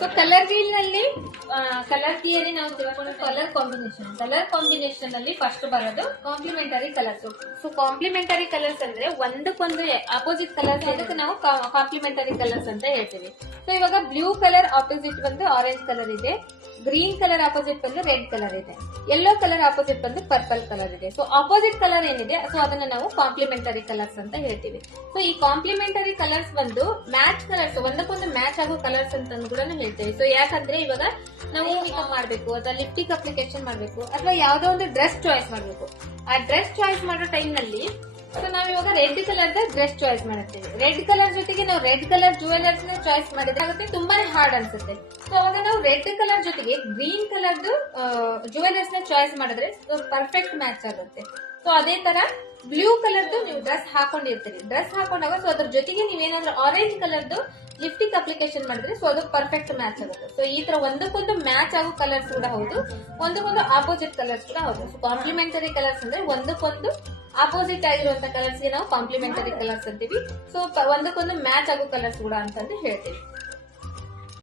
So colour wheel ನಲ್ಲಿ colour theory ನಾವು ತಿಳ್ಕೊಂಡು ಕಲರ್ ಕಾಂಬಿನೇಷನ್ ಅಲ್ಲಿ ಫಸ್ಟ್ ಬರೋದು complementary colours. So complementary colours ಅಂದ್ರೆ ಒಂದಕ್ಕೊಂದು ಅಪೋಸಿಟ್ ಕಲರ್ಸ್ ಅದಕ್ಕೆ ನಾವು ಕಾಂಪ್ಲಿಮೆಂಟರಿ ಕಲರ್ಸ್ ಅಂತ ಹೇಳ್ತೀವಿ. ಸೊ ಇವಾಗ ಬ್ಲೂ ಕಲರ್ ಆಪೋಸಿಟ್ ಬಂದು ಆರೆಂಜ್ ಕಲರ್ ಇದೆ, ಗ್ರೀನ್ ಕಲರ್ ಆಪೋಸಿಟ್ ಬಂದು ರೆಡ್ ಕಲರ್ ಇದೆ, ಯೆಲ್ಲೋ ಕಲರ್ ಆಪೋಸಿಟ್ ಬಂದು ಪರ್ಪಲ್ ಕಲರ್ ಇದೆ. ಸೊ ಆಪೋಸಿಟ್ ಕಲರ್ ಏನಿದೆ ಸೊ ಅದನ್ನ ನಾವು ಕಾಂಪ್ಲಿಮೆಂಟರಿ ಕಲರ್ಸ್ ಅಂತ ಹೇಳ್ತೀವಿ. ಸೊ ಈ ಕಾಂಪ್ಲಿಮೆಂಟರಿ ಕಲರ್ಸ್ ಬಂದು ಮ್ಯಾಚ್ ಕಲರ್ಸ್, ಒಂದಕ್ಕೊಂದು ಮ್ಯಾಚ್ ಆಗೋ ಕಲರ್ಸ್ ಅಂತ ಕೂಡ ಹೇಳ್ತೇವೆ. ಸೊ ಯಾಕಂದ್ರೆ ಇವಾಗ ನಾವು ಮೇಕಪ್ ಮಾಡಬೇಕು ಅಥವಾ ಲಿಪ್ಟಿಕ್ ಅಪ್ಲಿಕೇಶನ್ ಮಾಡಬೇಕು ಅಥವಾ ಯಾವ್ದೋ ಒಂದು ಡ್ರೆಸ್ ಚಾಯ್ಸ್ ಮಾಡಬೇಕು. ಆ ಡ್ರೆಸ್ ಚಾಯ್ಸ್ ಮಾಡೋ ಟೈಮ್ ನಲ್ಲಿ ಸೊ ನಾವ್ ಇವಾಗ ರೆಡ್ ಕಲರ್ ಡ್ರೆಸ್ ಚಾಯ್ಸ್ ಮಾಡುತ್ತೇವೆ. ರೆಡ್ ಕಲರ್ ಜೊತೆಗೆ ನಾವು ರೆಡ್ ಕಲರ್ ಜುವೆಲರ್ಸ್ ನ ಚಾಯ್ಸ್ ಮಾಡಿದ್ರೆ ಆಗುತ್ತೆ ತುಂಬಾನೇ ಹಾರ್ಡ್ ಅನ್ಸುತ್ತೆ. ಸೊ ಅವಾಗ ನಾವು ರೆಡ್ ಕಲರ್ ಜೊತೆಗೆ ಗ್ರೀನ್ ಕಲರ್ ಜುವೆಲರ್ಸ್ ನ ಚಾಯ್ಸ್ ಮಾಡಿದ್ರೆ ಪರ್ಫೆಕ್ಟ್ ಮ್ಯಾಚ್ ಆಗುತ್ತೆ. ಸೊ ಅದೇ ತರ ಬ್ಲೂ ಕಲರ್ದು ನೀವು ಡ್ರೆಸ್ ಹಾಕೊಂಡಿರ್ತೀರಿ, ಡ್ರೆಸ್ ಹಾಕೊಂಡಾಗ ಸೊ ಅದ್ರ ಜೊತೆಗೆ ನೀವೇನಾದ್ರೂ ಆರೆಂಜ್ ಕಲರ್ದು ಲಿಪ್ಟಿಕ್ ಅಪ್ಲಿಕೇಶನ್ ಮಾಡಿದ್ರೆ ಸೊ ಅದು ಪರ್ಫೆಕ್ಟ್ ಮ್ಯಾಚ್ ಆಗುತ್ತೆ. ಸೊ ಈ ತರ ಒಂದಕ್ಕೊಂದು ಮ್ಯಾಚ್ ಆಗೋ ಕಲರ್ಸ್ ಕೂಡ ಹೌದು, ಒಂದಕ್ಕೊಂದು ಆಪೋಸಿಟ್ ಕಲರ್ಸ್ ಕೂಡ ಹೌದು. ಸೊ ಕಾಂಪ್ಲಿಮೆಂಟರಿ ಕಲರ್ಸ್ ಅಂದ್ರೆ ಒಂದಕ್ಕೊಂದು ಆಪೋಸಿಟ್ ಆಗಿರುವಂತ ಕಲರ್ಸ್ ಗೆ ನಾವು ಕಾಂಪ್ಲಿಮೆಂಟರಿ ಕಲರ್ಸ್ ಅಂತೀವಿ. ಸೊ ಒಂದಕ್ಕೊಂದು ಮ್ಯಾಚ್ ಆಗೋ ಕಲರ್ಸ್ ಕೂಡ ಅಂತಂದು ಹೇಳ್ತೀವಿ.